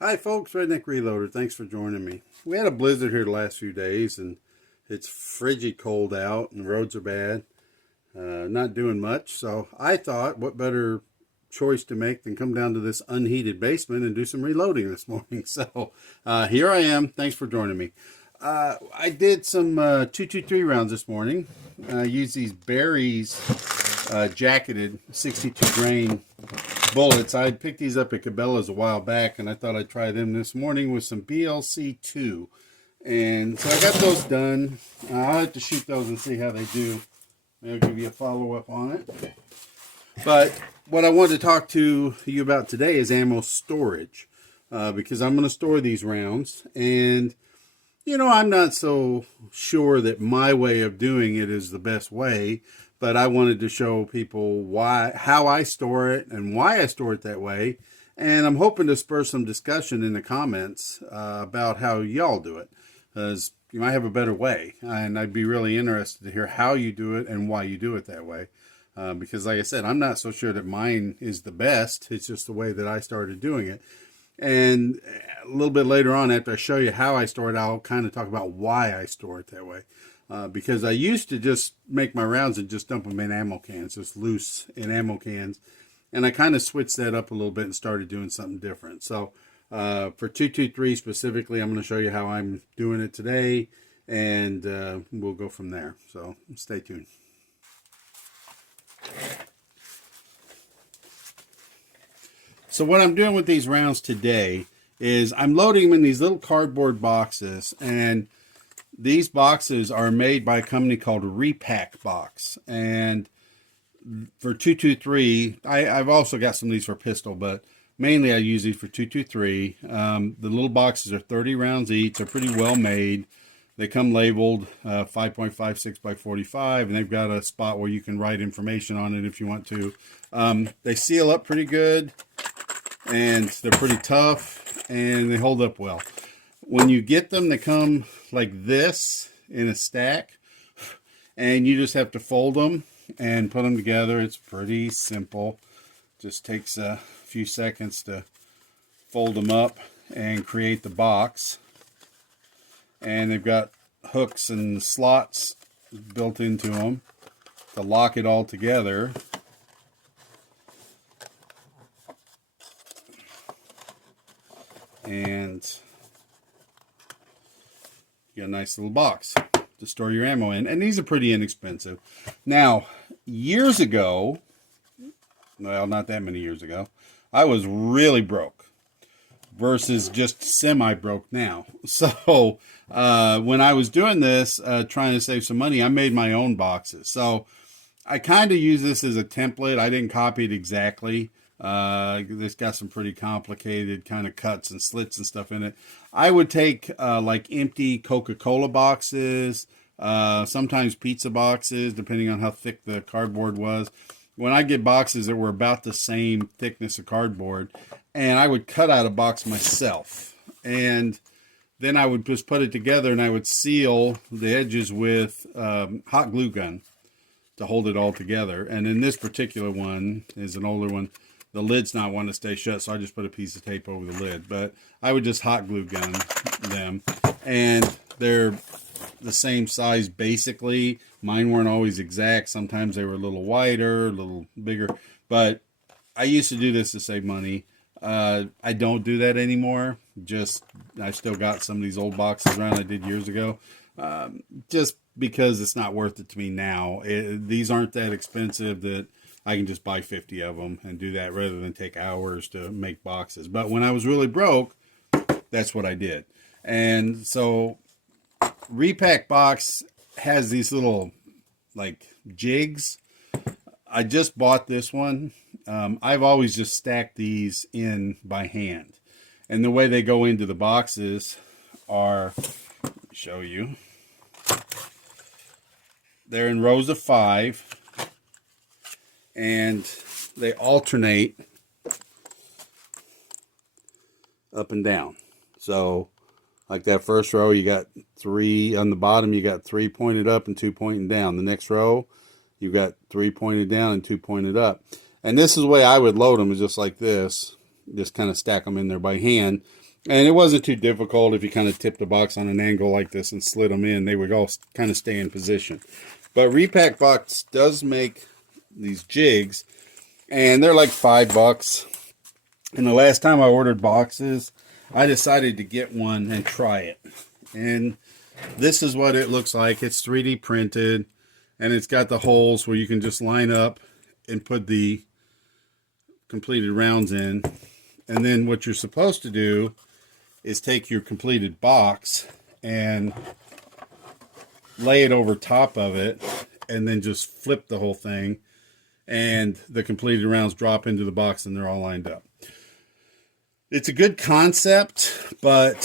Hi, folks. Redneck Reloader. Thanks for joining me. We had a blizzard here the last few days, and it's frigid cold out, and the roads are bad. Not doing much. So I thought, what better choice to make than come down to this unheated basement and do some reloading this morning. So here I am. Thanks for joining me. I did some 223 rounds this morning. I used these Berries jacketed 62 grain bullets. I had picked these up at Cabela's a while back, and I thought I'd try them this morning with some BLC2. And so I got those done. I'll have to shoot those and see how they do. Maybe I'll give you a follow-up on it. But what I wanted to talk to you about today is ammo storage. Because I'm going to store these rounds. And, I'm not so sure that my way of doing it is the best way. But I wanted to show people how I store it and why I store it that way. And I'm hoping to spur some discussion in the comments about how y'all do it. Because you might have a better way. And I'd be really interested to hear how you do it and why you do it that way. Because like I said, I'm not so sure that mine is the best. It's just the way that I started doing it. And a little bit later on, after I show you how I store it, I'll kind of talk about why I store it that way. Because I used to just make my rounds and just dump them in ammo cans, just loose in ammo cans. And I kind of switched that up a little bit and started doing something different. So for 223 specifically, I'm going to show you how I'm doing it today. And we'll go from there. So stay tuned. So what I'm doing with these rounds today is I'm loading them in these little cardboard boxes. And these boxes are made by a company called Repack Box. And for 223, I've also got some of these for pistol, but mainly I use these for 223. The little boxes are 30 rounds each. They're pretty well made. They come labeled 5.56 by 45, and they've got a spot where you can write information on it if you want to. They seal up pretty good, and they're pretty tough, and they hold up well. When you get them, they come like this in a stack, and you just have to fold them and put them together. It's pretty simple. Just takes a few seconds to fold them up and create the box. And they've got hooks and slots built into them to lock it all together. And you got a nice little box to store your ammo in. And these are pretty inexpensive. Now, years ago, well, not that many years ago, I was really broke versus just semi-broke now. So when I was doing this, trying to save some money, I made my own boxes. So I kind of use this as a template. I didn't copy it exactly. It's got some pretty complicated kind of cuts and slits and stuff in it. I would take like empty Coca-Cola boxes, sometimes pizza boxes, depending on how thick the cardboard was. When I get boxes that were about the same thickness of cardboard, and I would cut out a box myself, and then I would just put it together, and I would seal the edges with hot glue gun to hold it all together. And in this particular one is an older one. The lid's not wanting to stay shut, so I just put a piece of tape over the lid. But I would just hot glue gun them, and they're the same size basically. Mine weren't always exact. Sometimes they were a little wider, a little bigger. But I used to do this to save money. I don't do that anymore. I still got some of these old boxes around I did years ago. Just because it's not worth it to me now. These aren't that expensive that I can just buy 50 of them and do that rather than take hours to make boxes. But when I was really broke, that's what I did. And so Repack Box has these little like jigs. I just bought this one. I've always just stacked these in by hand. And the way they go into the boxes are, let me show you. They're in rows of 5. And they alternate up and down. So like that first row, you got 3 on the bottom, you got 3 pointed up and 2 pointing down. The next row, you've got 3 pointed down and 2 pointed up. And this is the way I would load them, is just like this. just kind of stack them in there by hand. And it wasn't too difficult. If you kind of tip the box on an angle like this and slid them in, they would all kind of stay in position. But Repack Box does make these jigs, and they're like $5. And the last time I ordered boxes, I decided to get one and try it. And this is what it looks like. It's 3D printed, and it's got the holes where you can just line up and put the completed rounds in. And then what you're supposed to do is take your completed box and lay it over top of it, and then just flip the whole thing, and the completed rounds drop into the box and they're all lined up. It's a good concept, but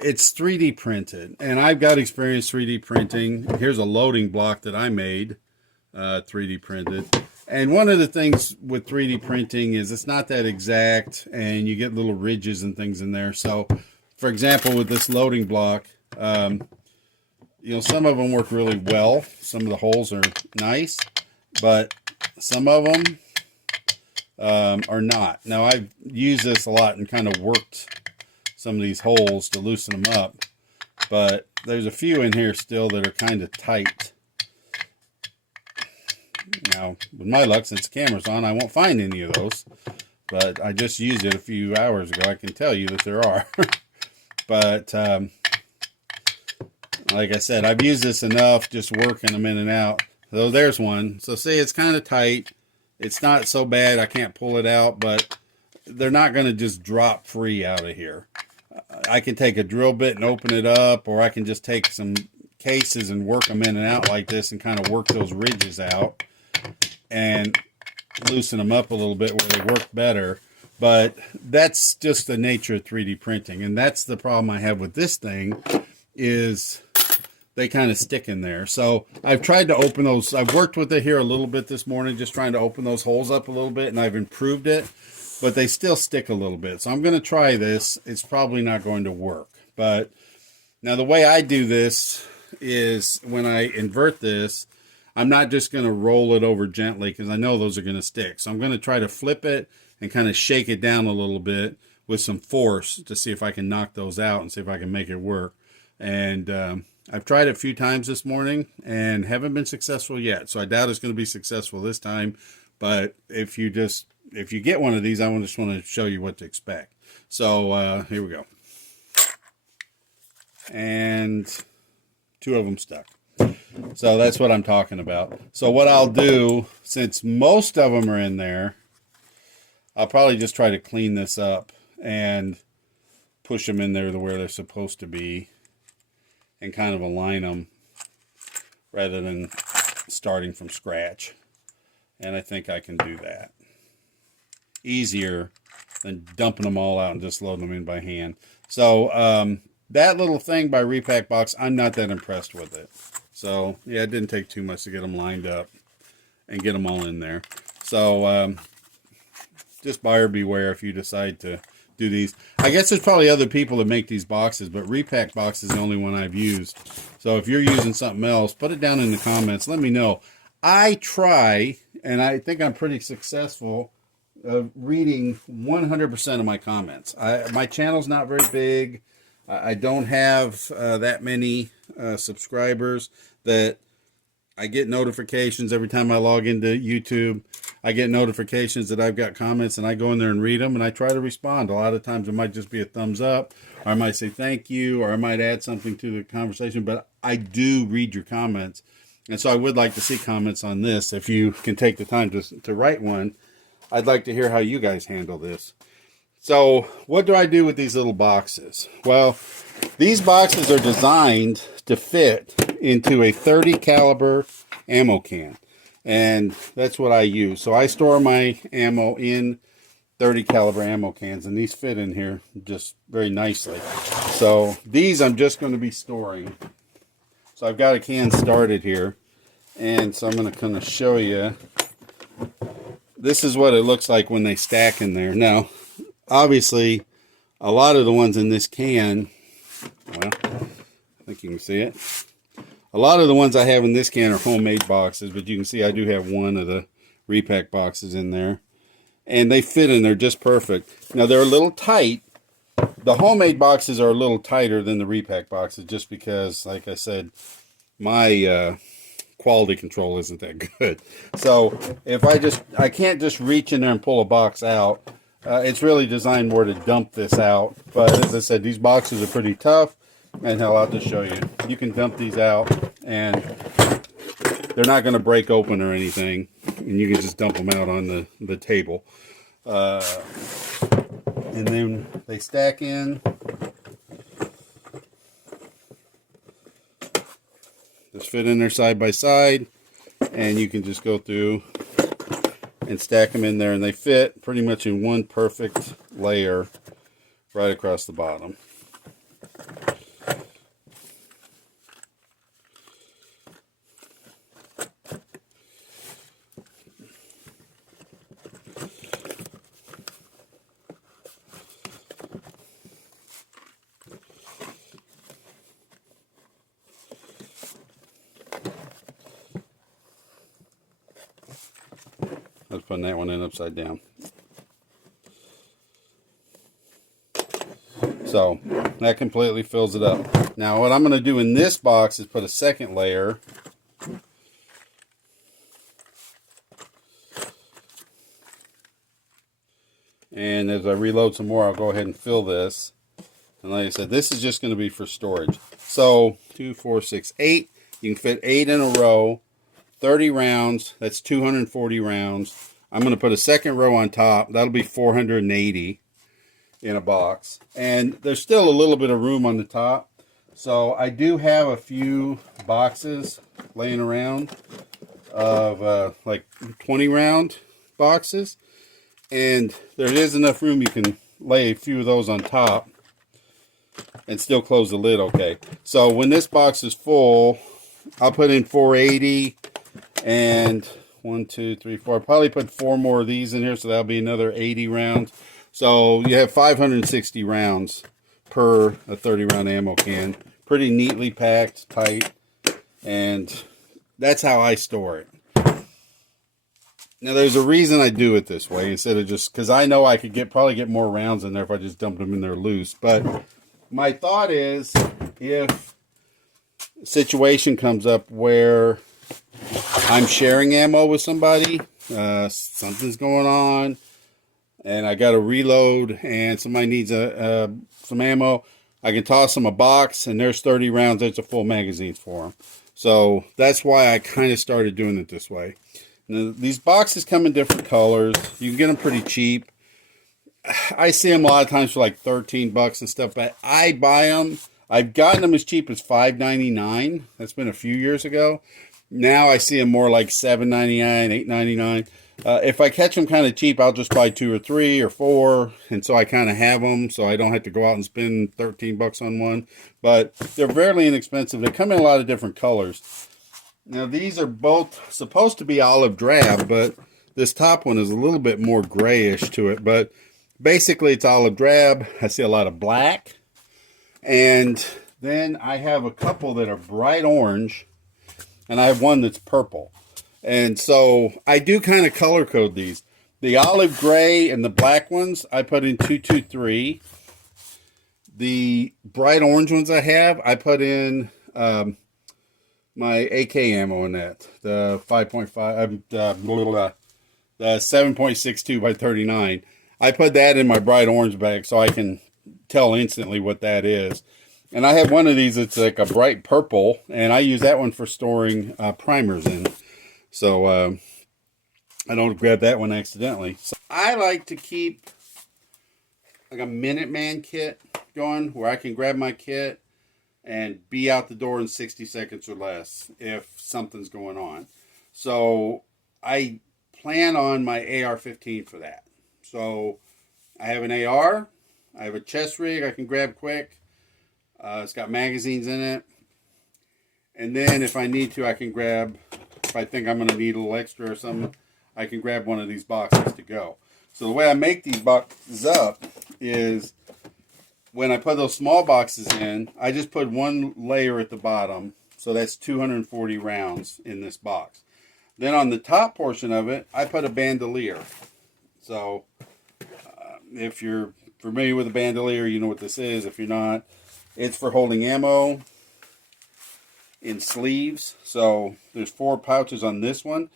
it's 3D printed, and I've got experience 3D printing. Here's a loading block that I made 3D printed. And one of the things with 3D printing is it's not that exact, and you get little ridges and things in there. So, for example, with this loading block, you know, some of them work really well. Some of the holes are nice, but some of them are not. Now, I've used this a lot and kind of worked some of these holes to loosen them up, but there's a few in here still that are kind of tight. Now, with my luck, since the camera's on, I won't find any of those, but I just used it a few hours ago. I can tell you that there are. But like I said, I've used this enough just working them in and out. So there's one. So see, it's kind of tight. It's not so bad I can't pull it out, but they're not going to just drop free out of here. I can take a drill bit and open it up, or I can just take some cases and work them in and out like this and kind of work those ridges out and loosen them up a little bit where they work better. But that's just the nature of 3D printing, and that's the problem I have with this thing, is they kind of stick in there. So I've tried to open those. I've worked with it here a little bit this morning, just trying to open those holes up a little bit, and I've improved it, but they still stick a little bit. So I'm going to try this. It's probably not going to work. But now the way I do this is when I invert this, I'm not just going to roll it over gently because I know those are going to stick. So I'm going to try to flip it and kind of shake it down a little bit with some force to see if I can knock those out and see if I can make it work. And I've tried it a few times this morning and haven't been successful yet. So I doubt it's going to be successful this time. But if you get one of these, I just want to show you what to expect. So here we go. And 2 of them stuck. So that's what I'm talking about. So what I'll do, since most of them are in there, I'll probably just try to clean this up and push them in there to where they're supposed to be and kind of align them rather than starting from scratch. And I think I can do that easier than dumping them all out and just loading them in by hand. So that little thing by Repack Box, I'm not that impressed with it. So yeah, it didn't take too much to get them lined up and get them all in there. So just buyer beware if you decide to do these. I guess there's probably other people that make these boxes, but Repack Box is the only one I've used. So if you're using something else, put it down in the comments. Let me know. I try, and I think I'm pretty successful, reading 100% of my comments. My channel's not very big. I don't have that many subscribers. That I get notifications every time I log into YouTube. I get notifications that I've got comments, and I go in there and read them, and I try to respond. A lot of times it might just be a thumbs up, or I might say thank you, or I might add something to the conversation, but I do read your comments. And so I would like to see comments on this. If you can take the time to write one, I'd like to hear how you guys handle this. So what do I do with these little boxes? Well, these boxes are designed to fit into a 30 caliber ammo can. And that's what I use. So I store my ammo in 30 caliber ammo cans, and these fit in here just very nicely. So these I'm just going to be storing. So I've got a can started here, and so I'm going to kind of show you. This is what it looks like when they stack in there. Now, obviously, a lot of the ones in this can, well, I think you can see it. A lot of the ones I have in this can are homemade boxes, but you can see I do have one of the Repack boxes in there. and they fit in there just perfect. Now they're a little tight. The homemade boxes are a little tighter than the repack boxes, just because, like I said, my quality control isn't that good. So if I can't just reach in there and pull a box out. It's really designed more to dump this out. But as I said, these boxes are pretty tough. And hell, I'll just show you. You can dump these out and they're not going to break open or anything. And you can just dump them out on the table. And then they stack in. Just fit in there side by side. And you can just go through and stack them in there, and they fit pretty much in one perfect layer right across the bottom. I was putting that one in upside down. So that completely fills it up. Now what I'm going to do in this box is put a second layer. And as I reload some more, I'll go ahead and fill this. And like I said, this is just going to be for storage. So 2, 4, 6, 8. You can fit 8 in a row. 30 rounds. That's 240 rounds. I'm going to put a second row on top. That'll be 480 in a box. And there's still a little bit of room on the top. So I do have a few boxes laying around of like 20 round boxes. And there is enough room you can lay a few of those on top and still close the lid okay. So when this box is full, I'll put in 480 and 1, 2, 3, 4. I'll probably put 4 more of these in here, so that'll be another 80 rounds. So you have 560 rounds per a 30 round ammo can. Pretty neatly packed, tight, and that's how I store it. Now there's a reason I do it this way instead of just because I know I could probably get more rounds in there if I just dumped them in there loose. But my thought is, if a situation comes up where I'm sharing ammo with somebody, something's going on, and I got to reload, and somebody needs some ammo, I can toss them a box, and there's 30 rounds. There's a full magazine for them. So that's why I kind of started doing it this way. Now, these boxes come in different colors. You can get them pretty cheap. I see them a lot of times for like 13 bucks and stuff, but I buy them. I've gotten them as cheap as $5.99. That's been a few years ago. Now I see them more like $7.99, $8.99. If I catch them kind of cheap, I'll just buy 2 or 3 or 4, and so I kind of have them, so I don't have to go out and spend 13 bucks on one. But they're fairly inexpensive. They come in a lot of different colors. Now these are both supposed to be olive drab, but this top one is a little bit more grayish to it. But basically it's olive drab. I see a lot of black. And then I have a couple that are bright orange, and I have one that's purple. And so I do kind of color code these. The olive gray and the black ones I put in 223. The bright orange ones I put in my AK ammo in that. The 5.5, the 7.62 by 39. I put that in my bright orange bag so I can tell instantly what that is. And I have one of these that's like a bright purple, and I use that one for storing primers in. So I don't grab that one accidentally. So I like to keep like a Minuteman kit going where I can grab my kit and be out the door in 60 seconds or less if something's going on. So I plan on my AR-15 for that. So I have an AR, I have a chest rig I can grab quick. It's got magazines in it. And then if I need to, I can grab, if I think I'm going to need a little extra or something, I can grab one of these boxes to go. So the way I make these boxes up is when I put those small boxes in, I just put one layer at the bottom. So that's 240 rounds in this box. Then on the top portion of it, I put a bandolier. So if you're familiar with a bandolier, you know what this is. If you're not, it's for holding ammo in sleeves. So there's 4 pouches on this one.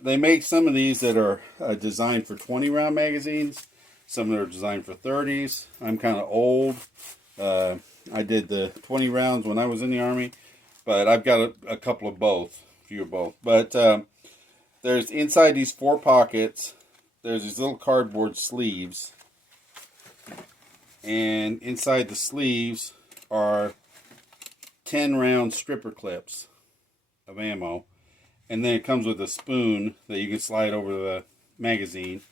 They make some of these that are designed for 20 round magazines. Some that are designed for 30s. I'm kind of old. I did the 20 rounds when I was in the Army, but I've got a couple of both, a few of both. But there's inside these 4 pockets, there's these little cardboard sleeves. And inside the sleeves are 10 round stripper clips of ammo. And then it comes with a spoon that you can slide over the magazine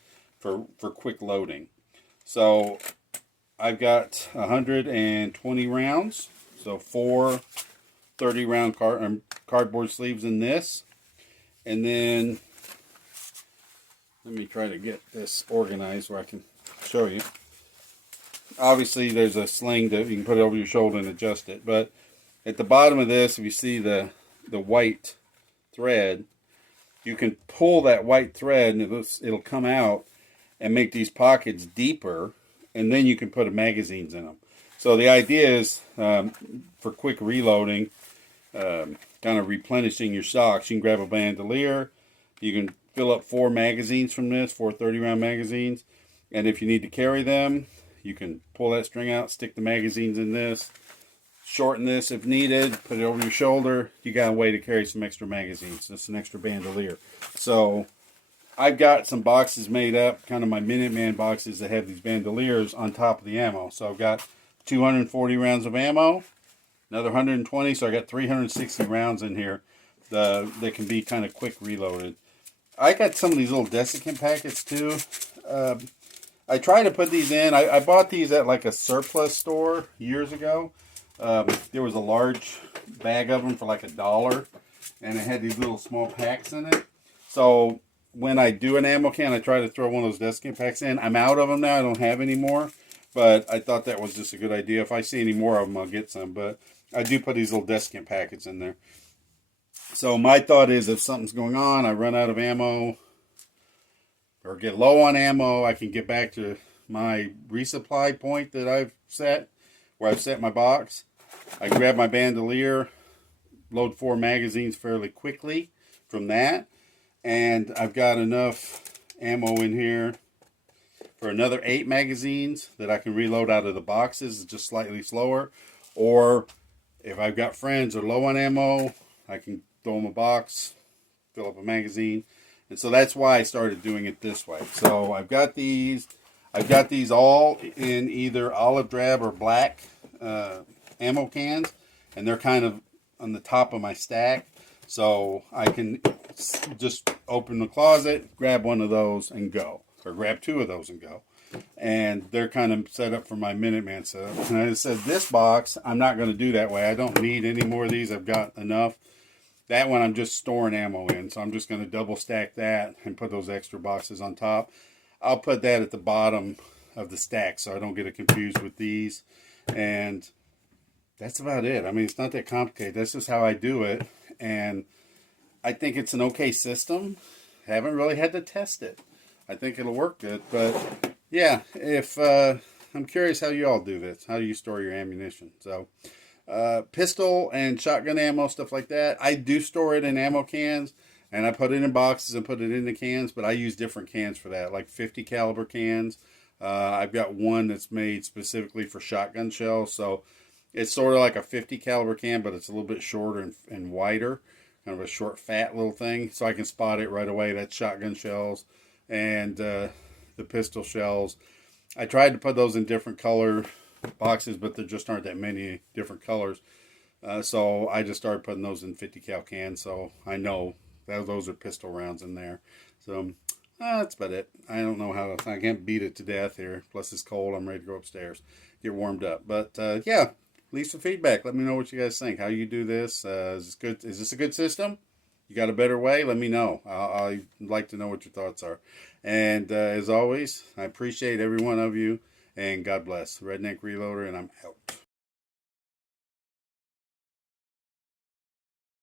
for quick loading. So I've got 120 rounds. So 4 30 round cardboard sleeves in this. And then let me try to get this organized where I can show you. Obviously there's a sling that you can put it over your shoulder and adjust it. But at the bottom of this, if you see the white thread, you can pull that white thread and it'll come out and make these pockets deeper, and then you can put magazines in them. So the idea is for quick reloading, kind of replenishing your stocks. You can grab a bandolier, you can fill up 4 magazines from this, 4 30 round magazines, and if you need to carry them, you can pull that string out, stick the magazines in this, shorten this if needed, put it over your shoulder. You got a way to carry some extra magazines. That's an extra bandolier. So I've got some boxes made up, kind of my Minuteman boxes that have these bandoliers on top of the ammo. So I've got 240 rounds of ammo, another 120, so I got 360 rounds in here that can be kind of quick reloaded. I got some of these little desiccant packets too. I try to put these in. I bought these at like a surplus store years ago. There was a large bag of them for like $1, and it had these little small packs in it. So when I do an ammo can, I try to throw one of those desiccant packs in. I'm out of them now. I don't have any more, but I thought that was just a good idea. If I see any more of them, I'll get some. But I do put these little desiccant packets in there. So my thought is, if something's going on, I run out of ammo or get low on ammo, I can get back to my resupply point that I've set, where I've set my box. I grab my bandolier, load 4 magazines fairly quickly from that, and I've got enough ammo in here for another 8 magazines that I can reload out of the boxes, just slightly slower. Or if I've got friends that are low on ammo, I can throw them a box, fill up a magazine. And so that's why I started doing it this way. So I've got these all in either olive drab or black ammo cans, and they're kind of on the top of my stack. So I can just open the closet, grab one of those and go, or grab 2 of those and go. And they're kind of set up for my Minuteman setup. And I said, this box, I'm not going to do that way. I don't need any more of these. I've got enough. That one I'm just storing ammo in, so I'm just going to double stack that and put those extra boxes on top. I'll put that at the bottom of the stack so I don't get it confused with these. And that's about it. I mean, it's not that complicated. That's just how I do it. And I think it's an okay system. Haven't really had to test it. I think it'll work good. But yeah, if I'm curious how you all do this. How do you store your ammunition? So pistol and shotgun ammo, stuff like that, I do store it in ammo cans, and I put it in boxes and put it in the cans, but I use different cans for that, like 50 caliber cans. I've got one that's made specifically for shotgun shells, so it's sort of like a 50 caliber can, but it's a little bit shorter and wider, kind of a short, fat little thing, so I can spot it right away. That's shotgun shells. And the pistol shells, I tried to put those in different color boxes, but there just aren't that many different colors. So I just started putting those in 50 cal cans, so I know that those are pistol rounds in there. So that's about it. I don't know how I can't beat it to death here. Plus it's cold. I'm ready to go upstairs, get warmed up. But yeah, leave some feedback. Let me know what you guys think. How you do this? Is this good? Is this a good system? You got a better way? Let me know. I'd like to know what your thoughts are. And as always, I appreciate every one of you. And God bless. Redneck Reloader, and I'm out.